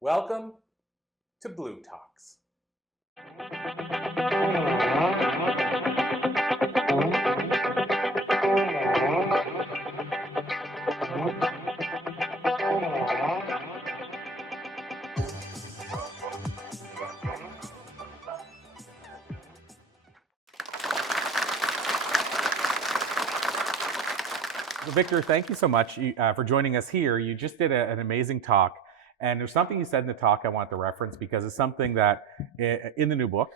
Welcome to Blue Talks. Victor, thank you so much for joining us here. You just did an amazing talk, and there's something you said in the talk I want to reference because it's something that in the new book,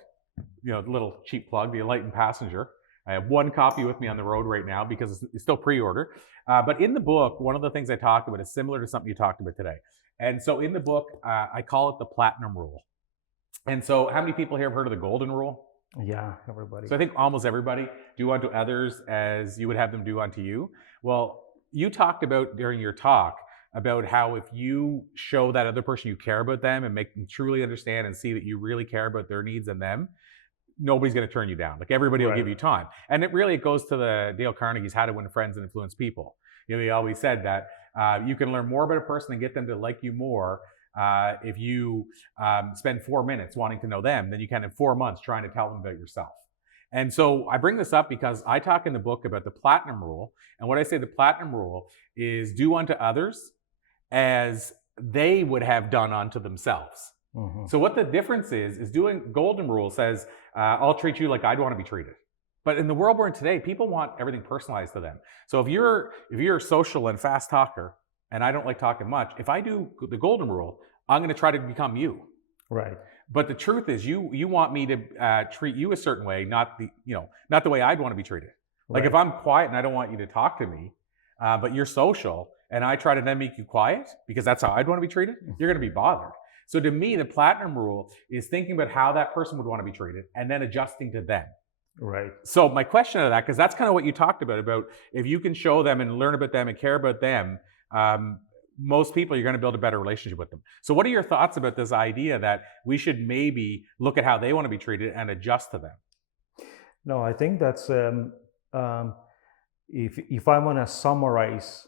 the little cheap plug, The Enlightened Passenger. I have one copy with me on the road right now because it's still pre-order. But in the book, one of the things I talked about is similar to something you talked about today. And so in the book, I call it the platinum rule. And so how many people here have heard of the golden rule? Yeah, everybody. So I think almost everybody, do unto others as you would have them do unto you. Well, you talked about during your talk about how if you show that other person you care about them and make them truly understand and see that you really care about their needs and them, nobody's going to turn you down. Like everybody will give you time. And it goes to the Dale Carnegie's How to Win Friends and Influence People. He always said that you can learn more about a person and get them to like you more if you spend 4 minutes wanting to know them than you can in 4 months trying to tell them about yourself. And so I bring this up because I talk in the book about the platinum rule. And what I say the platinum rule is do unto others as they would have done unto themselves. Mm-hmm. So what the difference is doing golden rule says, I'll treat you like I'd want to be treated. But in the world we're in today, people want everything personalized to them. So if you're a social and fast talker, and I don't like talking much, if I do the golden rule, I'm going to try to become you. Right. But the truth is, you want me to treat you a certain way, not the way I'd want to be treated. Like if I'm quiet and I don't want you to talk to me, but you're social, and I try to then make you quiet because that's how I'd want to be treated, you're going to be bothered. So to me, the platinum rule is thinking about how that person would want to be treated and then adjusting to them. Right. So my question to that, because that's kind of what you talked about if you can show them and learn about them and care about them, most people, you're going to build a better relationship with them. So what are your thoughts about this idea that we should maybe look at how they want to be treated and adjust to them? No, I think that's, if I want to summarize,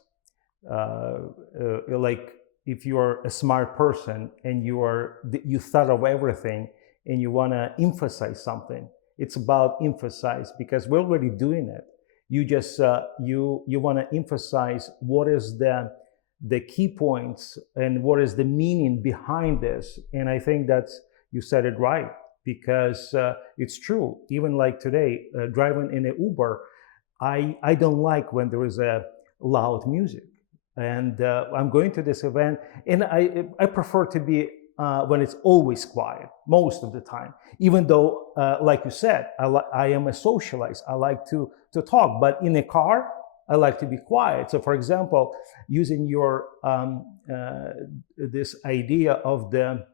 like if you're a smart person and you thought of everything and you want to emphasize something, it's about emphasize because we're already doing it. You just, you want to emphasize what is the key points and what is the meaning behind this. And I think that's, you said it right, because it's true. Even like today, driving in an Uber, I don't like when there is a loud music. And I'm going to this event, and I prefer to be when it's always quiet, most of the time. Even though, like you said, I am a socialist. I like to talk, but in a car, I like to be quiet. So, for example, using your this idea of the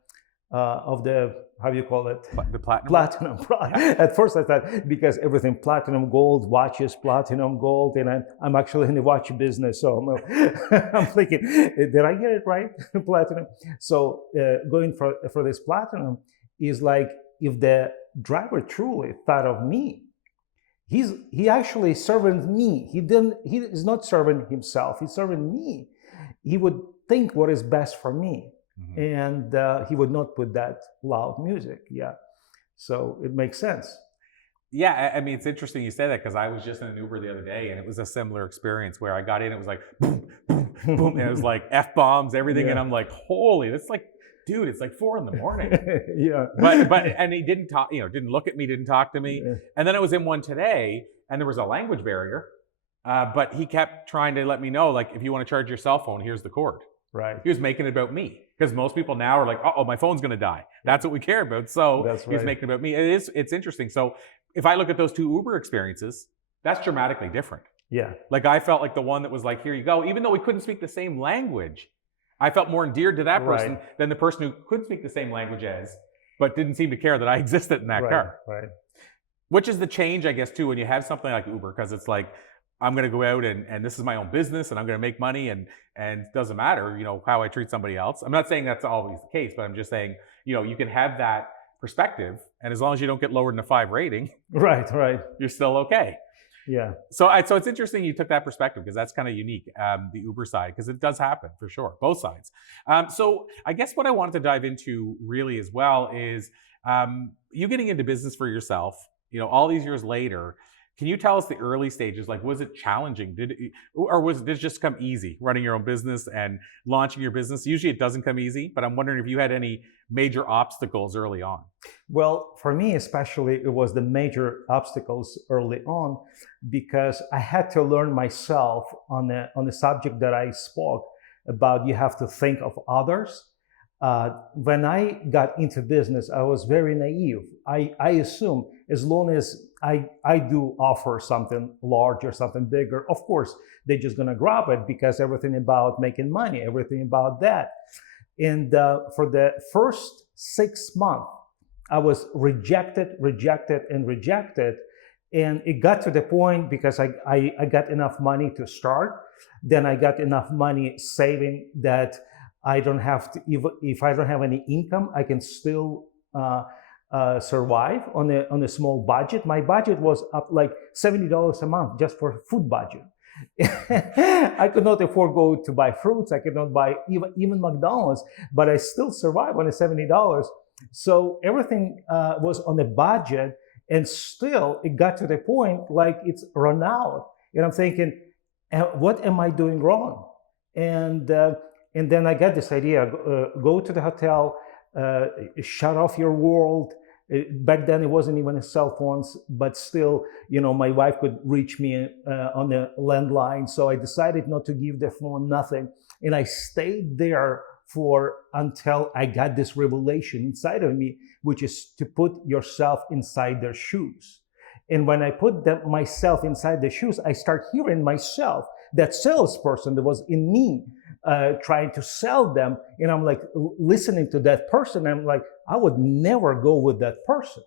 how do you call it? The platinum. Platinum. At first, I thought because everything platinum, gold, watches, platinum, gold, and I'm actually in the watch business, so I'm thinking, did I get it right? Platinum. So going for this platinum is like if the driver truly thought of me. He actually serving me. He is not serving himself. He's serving me. He would think what is best for me, mm-hmm. and he would not put that loud music. Yeah, so it makes sense. Yeah, I mean, it's interesting you say that because I was just in an Uber the other day, and it was a similar experience where I got in. It was like boom, boom, boom, and it was like F-bombs, everything, yeah. And I'm like, holy, that's like. Dude, it's like 4 a.m. Yeah. But and he didn't talk, didn't look at me, didn't talk to me. Yeah. And then I was in one today and there was a language barrier. But he kept trying to let me know, like, if you want to charge your cell phone, here's the cord. Right. He was making it about me. Because most people now are like, oh, my phone's gonna die. That's what we care about. So that's right. He was making it about me. It's interesting. So if I look at those two Uber experiences, that's dramatically different. Yeah. Like I felt like the one that was like, here you go, even though we couldn't speak the same language. I felt more endeared to that person than the person who couldn't speak the same language as, but didn't seem to care that I existed in that car. Right. Which is the change, I guess, too, when you have something like Uber, because it's like, I'm going to go out and this is my own business and I'm going to make money and it doesn't matter, how I treat somebody else. I'm not saying that's always the case, but I'm just saying, you can have that perspective, and as long as you don't get lower than a 5 rating, right, you're still okay. Yeah. So it's interesting you took that perspective because that's kind of unique, the Uber side, because it does happen for sure, both sides. So I guess what I wanted to dive into really as well is you getting into business for yourself. All these years later, can you tell us the early stages? Like, was it challenging? Did it just come easy running your own business and launching your business? Usually, it doesn't come easy, but I'm wondering if you had any major obstacles early on. Well, for me especially, it was the major obstacles early on because I had to learn myself on the subject that I spoke about. You have to think of others. When I got into business, I was very naive. I assume as long as I do offer something large or something bigger, of course, they're just going to grab it because everything about making money, everything about that. And for the first 6 months, I was rejected, and rejected. And it got to the point because I got enough money to start. Then I got enough money saving that I don't have to, if I don't have any income, I can still survive on a small budget. My budget was up like $70 a month just for food budget. I could not afford go to buy fruits. I could not buy even McDonald's, but I still survived on the $70. So everything was on a budget, and still it got to the point like it's run out. And I'm thinking, what am I doing wrong? And then I got this idea: go to the hotel, shut off your world. Back then, it wasn't even cell phones, but still, my wife could reach me on the landline. So I decided not to give the phone, nothing. And I stayed there until I got this revelation inside of me, which is to put yourself inside their shoes. And when I put myself inside the shoes, I start hearing myself, that salesperson that was in me, trying to sell them. And I'm like listening to that person. I'm like, I would never go with that person.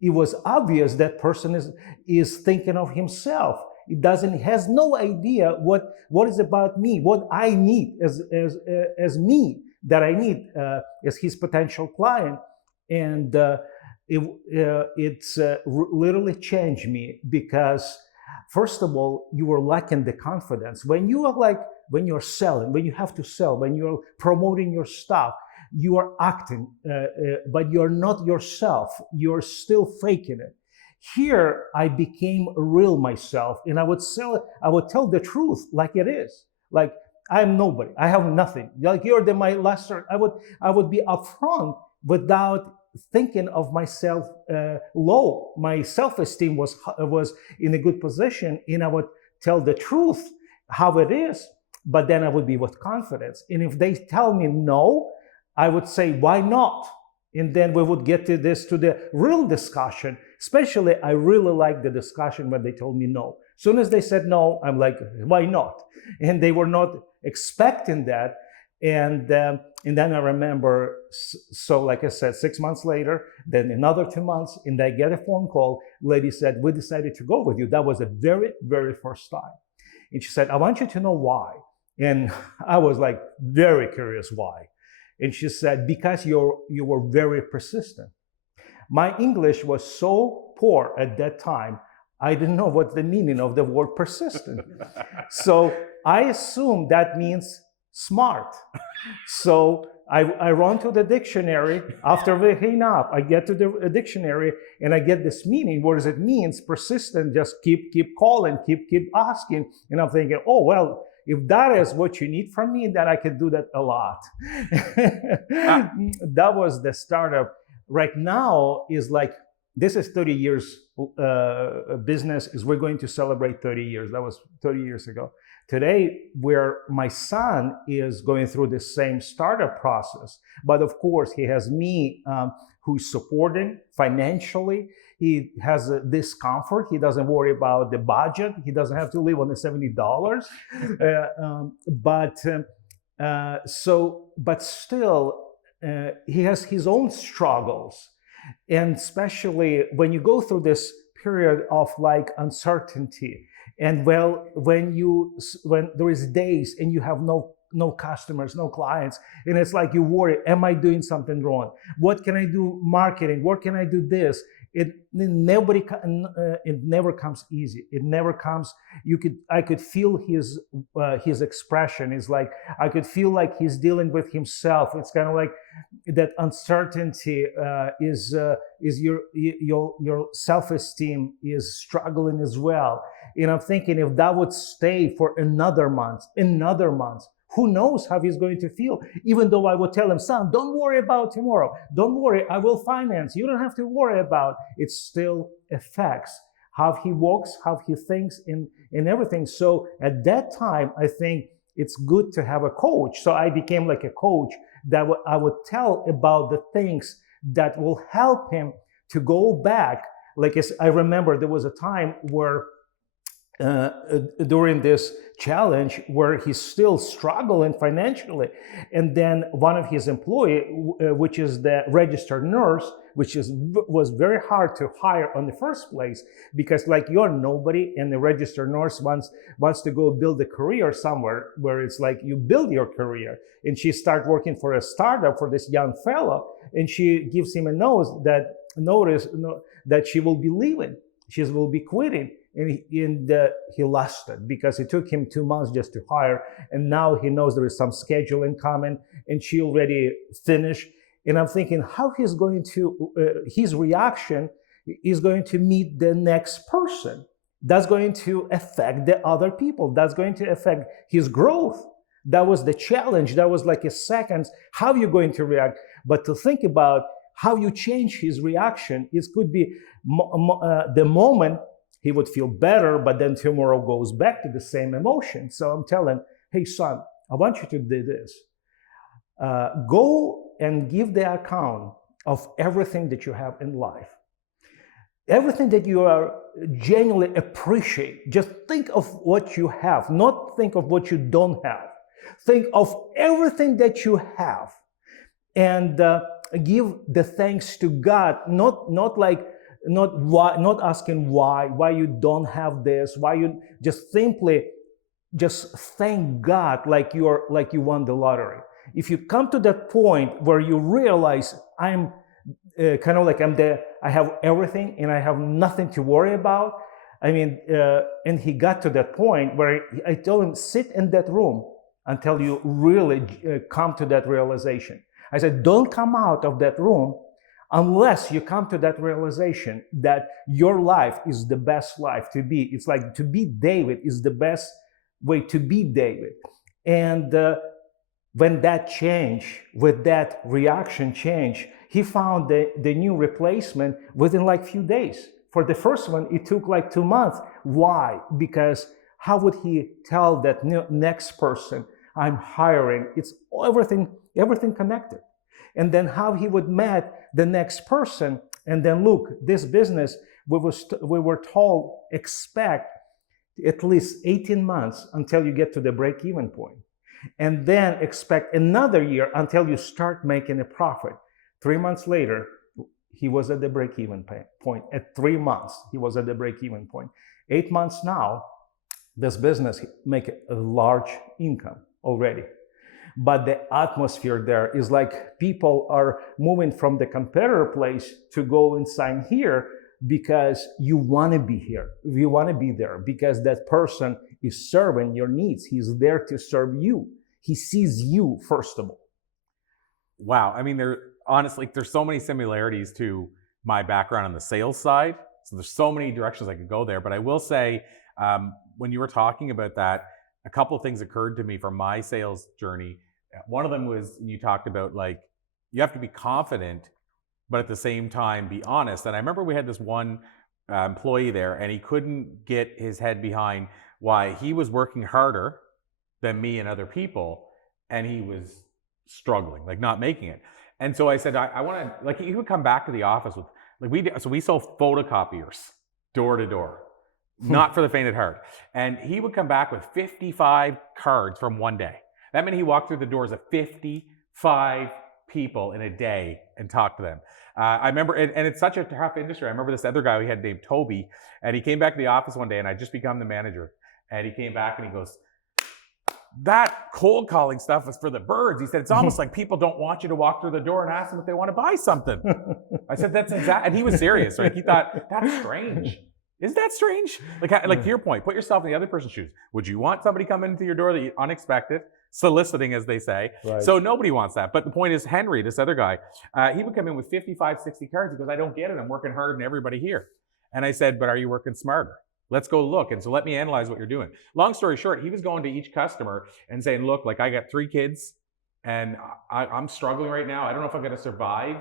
It was obvious that person is thinking of himself. It has no idea what is about me, what I need as me, that I need as his potential client. And it's literally changed me because, first of all, you were lacking the confidence. When you're selling, when you have to sell, when you're promoting your stuff, you are acting, but you're not yourself. You're still faking it. Here, I became real myself, and I would tell the truth like it is. Like, I'm nobody. I have nothing. Like, you're my lesser. I would be upfront without thinking of myself low. My self-esteem was in a good position, and I would tell the truth how it is, but then I would be with confidence. And if they tell me no, I would say, why not? And then we would get to the real discussion. Especially, I really liked the discussion when they told me no. As soon as they said no, I'm like, why not? And they were not expecting that. And then I remember, so like I said, 6 months later, then another 2 months, and I get a phone call. Lady said, we decided to go with you. That was the very, very first time. And she said, I want you to know why. And I was like, very curious why. And she said, because you were very persistent. My English was so poor at that time, I didn't know what the meaning of the word persistent. So I assumed that means smart. So I run to the dictionary. After we hang up, I get to the dictionary and I get this meaning. What does it mean? Persistent, just keep calling, keep asking. And I'm thinking, oh, well, if that is what you need from me, then I can do that a lot. That was the startup. Right now is like, this is 30 years business, is we're going to celebrate 30 years. That was 30 years ago. Today, where my son is going through the same startup process, but of course he has me who's supporting financially. He has this comfort. He doesn't worry about the budget. He doesn't have to live on the $70. But still, he has his own struggles. And especially when you go through this period of like uncertainty, and when there is days and you have no customers, no clients, and it's like you worry, am I doing something wrong? What can I do marketing? What can I do this? It never comes easy. It never comes. I could feel his expression. It's like I could feel like he's dealing with himself. It's kind of like that uncertainty is your self-esteem is struggling as well. And I'm thinking if that would stay for another month, who knows how he's going to feel? Even though I would tell him, son, don't worry about tomorrow. Don't worry, I will finance. You don't have to worry about it. It still affects how he walks, how he thinks, and everything. So at that time, I think it's good to have a coach. So I became like a coach that I would tell about the things that will help him to go back. Like I remember there was a time where during this challenge where he's still struggling financially, and then one of his employee, which is the registered nurse, was very hard to hire on the first place, because like you're nobody, and the registered nurse wants to go build a career somewhere where it's like you build your career. And she started working for a startup for this young fellow, and she gives him a notice that she will be leaving, she will be quitting. And he lost it because it took him 2 months just to hire. And now he knows there is some scheduling coming, and she already finished. And I'm thinking how he's going to, his reaction is going to meet the next person. That's going to affect the other people. That's going to affect his growth. That was the challenge. That was like a second. How are you going to react? But to think about how you change his reaction, it could be the moment he would feel better, but then tomorrow goes back to the same emotion. So I'm telling, hey, son, I want you to do this. Go and give the account of everything that you have in life. Everything that you are genuinely appreciate. Just think of what you have, not think of what you don't have. Think of everything that you have, and give the thanks to God, not asking why you don't have this, why you just simply just thank God like you won the lottery. If you come to that point where you realize I'm kind of like I have everything and I have nothing to worry about. I mean, and he got to that point where I told him, sit in that room until you really come to that realization. I said, don't come out of that room unless you come to that realization that your life is the best life to be. It's like to be David is the best way to be David. And when that change, with that reaction change, he found the new replacement within like few days. For the first one, it took like 2 months. Why? Because how would he tell that next person I'm hiring? It's everything connected. And then how he would meet the next person, and then look, this business, we were told, expect at least 18 months until you get to the break-even point. And then expect another year until you start making a profit. 3 months later, he was at the break-even point. At 3 months, he was at the break-even point. 8 months now, this business make a large income already. But the atmosphere there is like people are moving from the competitor place to go and sign here because you want to be here. You want to be there because that person is serving your needs. He's there to serve you. He sees you first of all. Wow. I mean, honestly, there's so many similarities to my background on the sales side. So there's so many directions I could go there. But I will say, when you were talking about that, a couple of things occurred to me from my sales journey. One of them was you talked about like, you have to be confident, but at the same time, be honest. And I remember we had this one employee there, and he couldn't get his head behind why he was working harder than me and other people, and he was struggling, like not making it. And so I said, I want to, like, he would come back to the office with, like, we sold photocopiers door to door, not for the faint of heart. And he would come back with 55 cards from one day. That meant he walked through the doors of 55 people in a day and talked to them. I remember, and it's such a tough industry. I remember this other guy we had named Toby, and he came back to the office one day, and I just become the manager. And he came back and he goes, that cold calling stuff is for the birds. He said, it's almost like people don't want you to walk through the door and ask them if they want to buy something. I said, that's exactly, and he was serious. Right? He thought, that's strange. Isn't that strange? Like to your point, put yourself in the other person's shoes. Would you want somebody coming into your door that you unexpected, soliciting, as they say? Right. So nobody wants that. But the point is, Henry, this other guy, he would come in with 55, 60 cards. He goes, I don't get it. I'm working harder than everybody here. And I said, but are you working smarter? Let's go look. And so let me analyze what you're doing. Long story short, he was going to each customer and saying, look, like I got 3 kids and I'm struggling right now. I don't know if I'm going to survive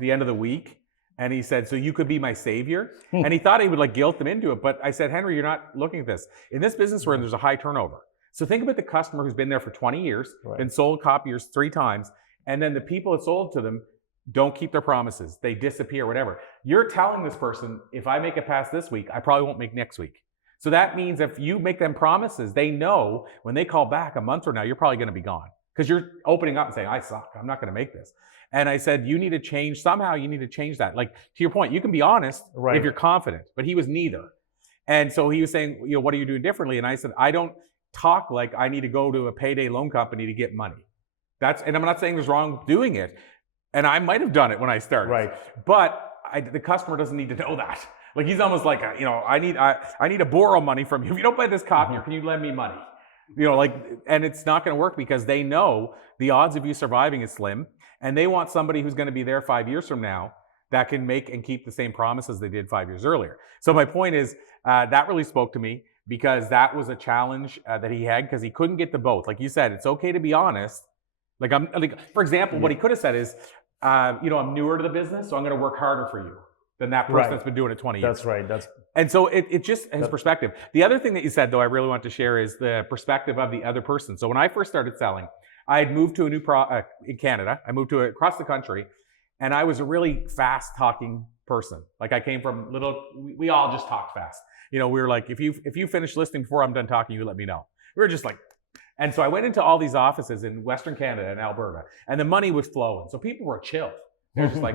the end of the week. And he said, so you could be my savior? And he thought he would like guilt them into it. But I said, Henry, you're not looking at this. In this business where there's a high turnover. So think about the customer who's been there for 20 years, Right. been sold copiers 3 times. And then the people that sold to them don't keep their promises. They disappear, whatever. You're telling this person, if I make it past this week, I probably won't make next week. So that means if you make them promises, they know when they call back a month from now, you're probably going to be gone. Because you're opening up and saying, I suck. I'm not going to make this. And I said, you need to change, somehow you need to change that. Like, to your point, you can be honest Right. if you're confident, but he was neither. And so he was saying, you know, what are you doing differently? And I said, I don't talk like I need to go to a payday loan company to get money. And I'm not saying there's wrong with doing it. And I might have done it when I started. Right. But the customer doesn't need to know that. Like, he's almost like, you know, I need to borrow money from you. If you don't buy this copier, can you lend me money? You know, like, and it's not going to work because they know the odds of you surviving is slim. And they want somebody who's going to be there 5 years from now that can make and keep the same promises they did 5 years earlier. So my point is, that really spoke to me because that was a challenge that he had because he couldn't get to both. Like you said, it's okay to be honest. Like, for example, what he could have said is, you know, I'm newer to the business, so I'm going to work harder for you than that person Right. that's been doing it 20 years. That's right. And so it just his perspective. The other thing that you said, though, I really want to share is the perspective of the other person. So when I first started selling, I had moved to a new in Canada. I moved to across the country, and I was a really fast talking person. Like I came from we all just talked fast. You know, we were like, if you finish listening before I'm done talking, you let me know. We were just like, and so I went into all these offices in Western Canada and Alberta, and the money was flowing. So people were chill. They're just like,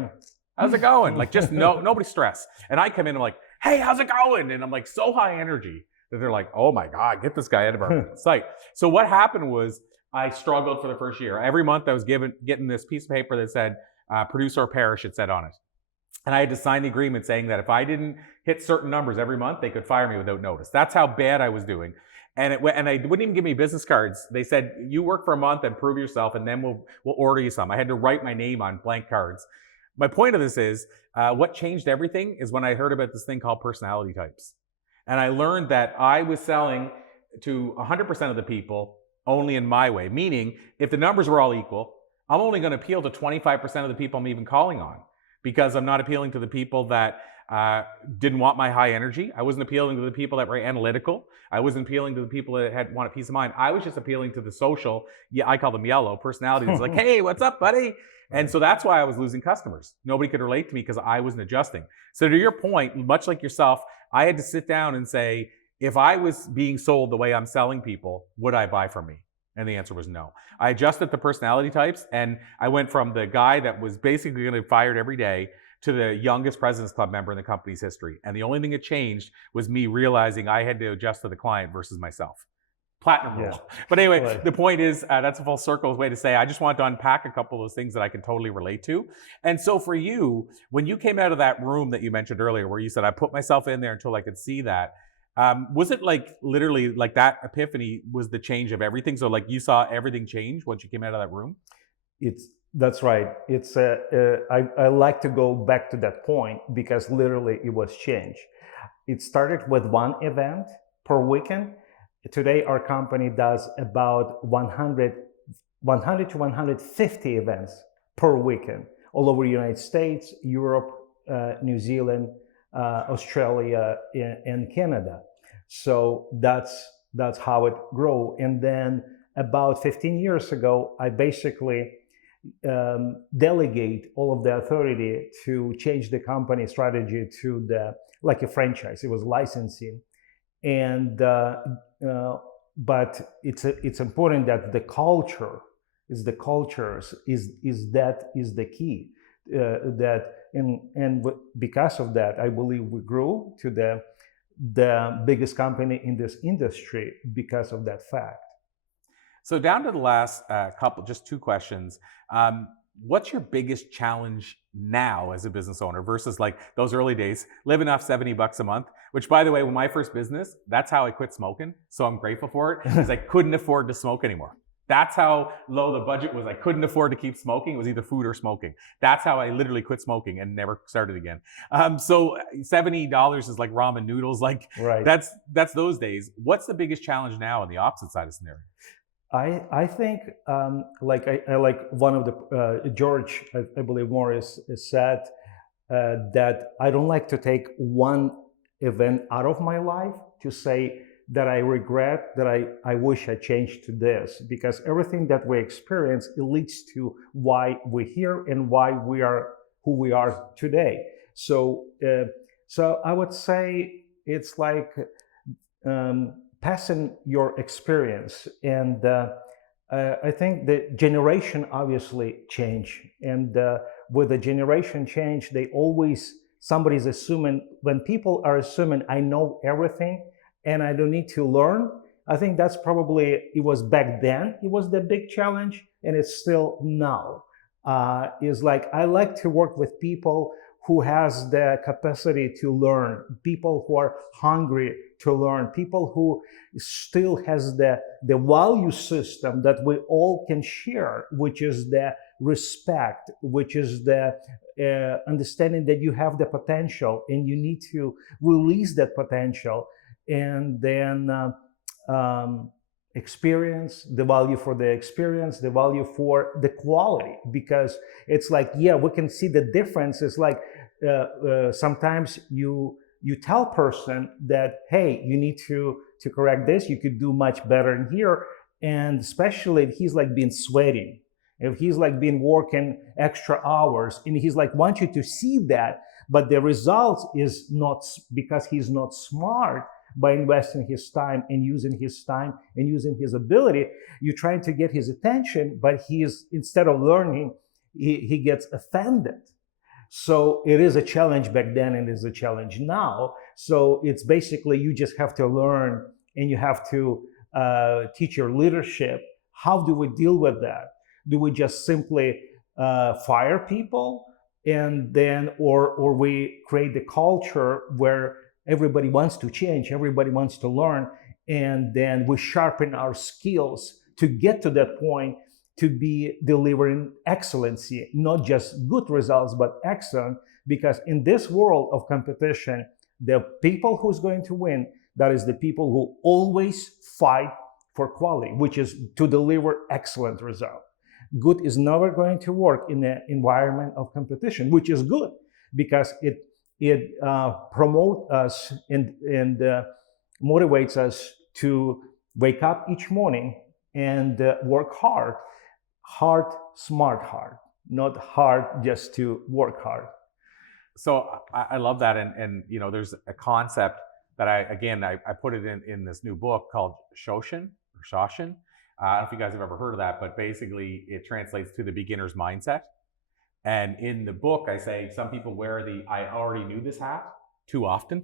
how's it going? Like, just nobody stressed. And I come in and I'm like, hey, how's it going? And I'm like so high energy that they're like, oh my God, get this guy out of our site. So what happened was I struggled for the first year. Every month I was getting this piece of paper that said, produce or perish, it said on it. And I had to sign the agreement saying that if I didn't hit certain numbers every month, they could fire me without notice. That's how bad I was doing. And they wouldn't even give me business cards. They said, you work for a month and prove yourself, and then we'll order you some. I had to write my name on blank cards. My point of this is, what changed everything is when I heard about this thing called personality types. And I learned that I was selling to 100% of the people only in my way. Meaning, if the numbers were all equal, I'm only going to appeal to 25% of the people I'm even calling on, because I'm not appealing to the people that didn't want my high energy. I wasn't appealing to the people that were analytical. I wasn't appealing to the people that wanted peace of mind. I was just appealing to the social, I call them yellow, personalities. It's like, hey, what's up, buddy? And so that's why I was losing customers. Nobody could relate to me because I wasn't adjusting. So to your point, much like yourself, I had to sit down and say, if I was being sold the way I'm selling people, would I buy from me? And the answer was no. I adjusted the personality types, and I went from the guy that was basically going to be fired every day to the youngest President's Club member in the company's history. And the only thing that changed was me realizing I had to adjust to the client versus myself. Platinum rule. But anyway, Right. The point is, that's a full circle way to say, I just want to unpack a couple of those things that I can totally relate to. And so for you, when you came out of that room that you mentioned earlier, where you said, I put myself in there until I could see that, was it like literally like that epiphany was the change of everything? So like you saw everything change once you came out of that room? That's right. I like to go back to that point because literally it was change. It started with one event per weekend. Today, our company does about 100 to 150 events per weekend all over the United States, Europe, New Zealand, Australia, and Canada. So that's how it grew. And then about 15 years ago, I basically delegate all of the authority to change the company strategy to like a franchise. It was licensing, and but it's important that the culture is the key. Because of that, I believe we grew to the biggest company in this industry because of that fact. So down to the last couple, just two questions. What's your biggest challenge now as a business owner versus like those early days, living off $70 a month? Which, by the way, with my first business, that's how I quit smoking. So I'm grateful for it because I couldn't afford to smoke anymore. That's how low the budget was. I couldn't afford to keep smoking. It was either food or smoking. That's how I literally quit smoking and never started again. So $70 is like ramen noodles. Like Right. that's those days. What's the biggest challenge now on the opposite side of scenario? I think like I like one of the George I believe Morris said that I don't like to take one event out of my life to say that I regret that I wish I changed to this, because everything that we experience, it leads to why we're here and why we are who we are today. So I would say it's like passing your experience, and I think the generation obviously change, and with the generation change, they always somebody's assuming, when people are assuming I know everything and I don't need to learn. I think that's probably, it was back then, it was the big challenge, and it's still now. Is like I like to work with people who has the capacity to learn, people who are hungry to learn, people who still has the value system that we all can share, which is the respect, which is the understanding that you have the potential and you need to release that potential, and then experience, the value for the experience, the value for the quality, because it's like, yeah, we can see the difference. It's like sometimes you tell person that, hey, you need to correct this, you could do much better in here, and especially if he's like been sweating, if he's like been working extra hours, and he's like want you to see that, but the results is not because he's not smart by investing his time and using his ability. You're trying to get his attention, but he's, instead of learning, he gets offended. So it is a challenge back then and it is a challenge now. So it's basically, you just have to learn, and you have to teach your leadership. How do we deal with that? Do we just simply fire people, and then, or we create the culture where everybody wants to change, everybody wants to learn, and then we sharpen our skills to get to that point, to be delivering excellency, not just good results, but excellent. Because in this world of competition, the people who's going to win, that is the people who always fight for quality, which is to deliver excellent result. Good is never going to work in the environment of competition, which is good because it promotes us and motivates us to wake up each morning and work hard. Hard, smart hard, not hard just to work hard. So I love that, and you know, there's a concept that I put it in this new book called Shoshin or Shoshin. I don't know if you guys have ever heard of that, but basically it translates to the beginner's mindset. And in the book, I say some people wear the "I already knew this" hat too often,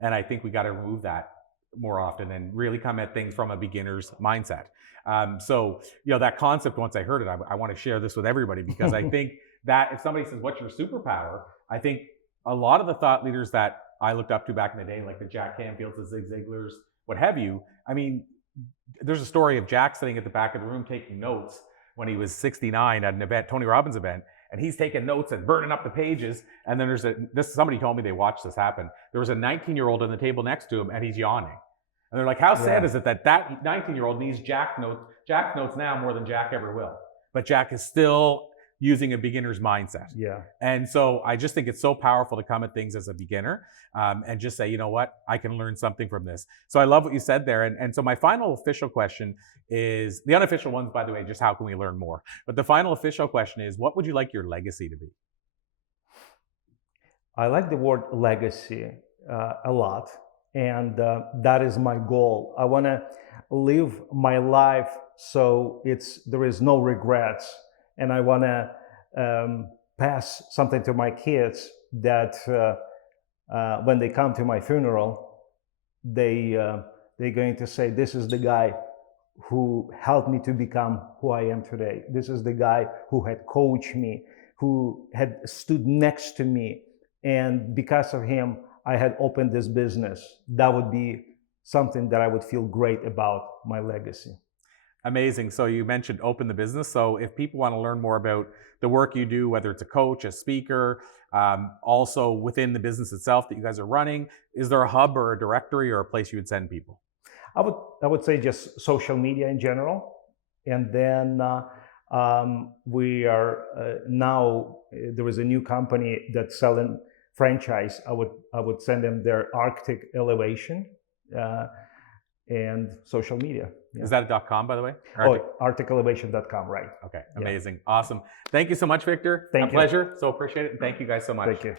and I think we got to remove that more often and really come at things from a beginner's mindset. So, you know, that concept, once I heard it, I want to share this with everybody, because I think that if somebody says, what's your superpower? I think a lot of the thought leaders that I looked up to back in the day, like the Jack Canfields, the Zig Ziglars, what have you, I mean, there's a story of Jack sitting at the back of the room taking notes when he was 69 at an event, Tony Robbins event, and he's taking notes and burning up the pages. And then somebody told me they watched this happen. There was a 19-year-old on the table next to him, and he's yawning. And they're like, how sad is it that 19-year-old needs Jack's notes now more than Jack ever will? But Jack is still using a beginner's mindset. Yeah. And so I just think it's so powerful to come at things as a beginner and just say, you know what, I can learn something from this. So I love what you said there. And so my final official question is, the unofficial ones, by the way, just how can we learn more? But the final official question is, what would you like your legacy to be? I like the word legacy a lot. And that is my goal. I want to live my life so there is no regrets, and I want to pass something to my kids that when they come to my funeral, they're going to say, "This is the guy who helped me to become who I am today. This is the guy who had coached me, who had stood next to me. And because of him, I had opened this business. That would be something that I would feel great about my legacy. Amazing. So you mentioned open the business. So if people want to learn more about the work you do, whether it's a coach, a speaker, also within the business itself that you guys are running, is there a hub or a directory or a place you would send people? I would say just social media in general, and then we are now there is a new company that's selling franchise. I would send them their Arctic Elevation and social media. Yeah. Is that a .com, by the way? Arcticelevation.com, right? Okay, amazing, awesome. Thank you so much, Victor. Thank you. A pleasure. So appreciate it, and thank you guys so much. Thank you.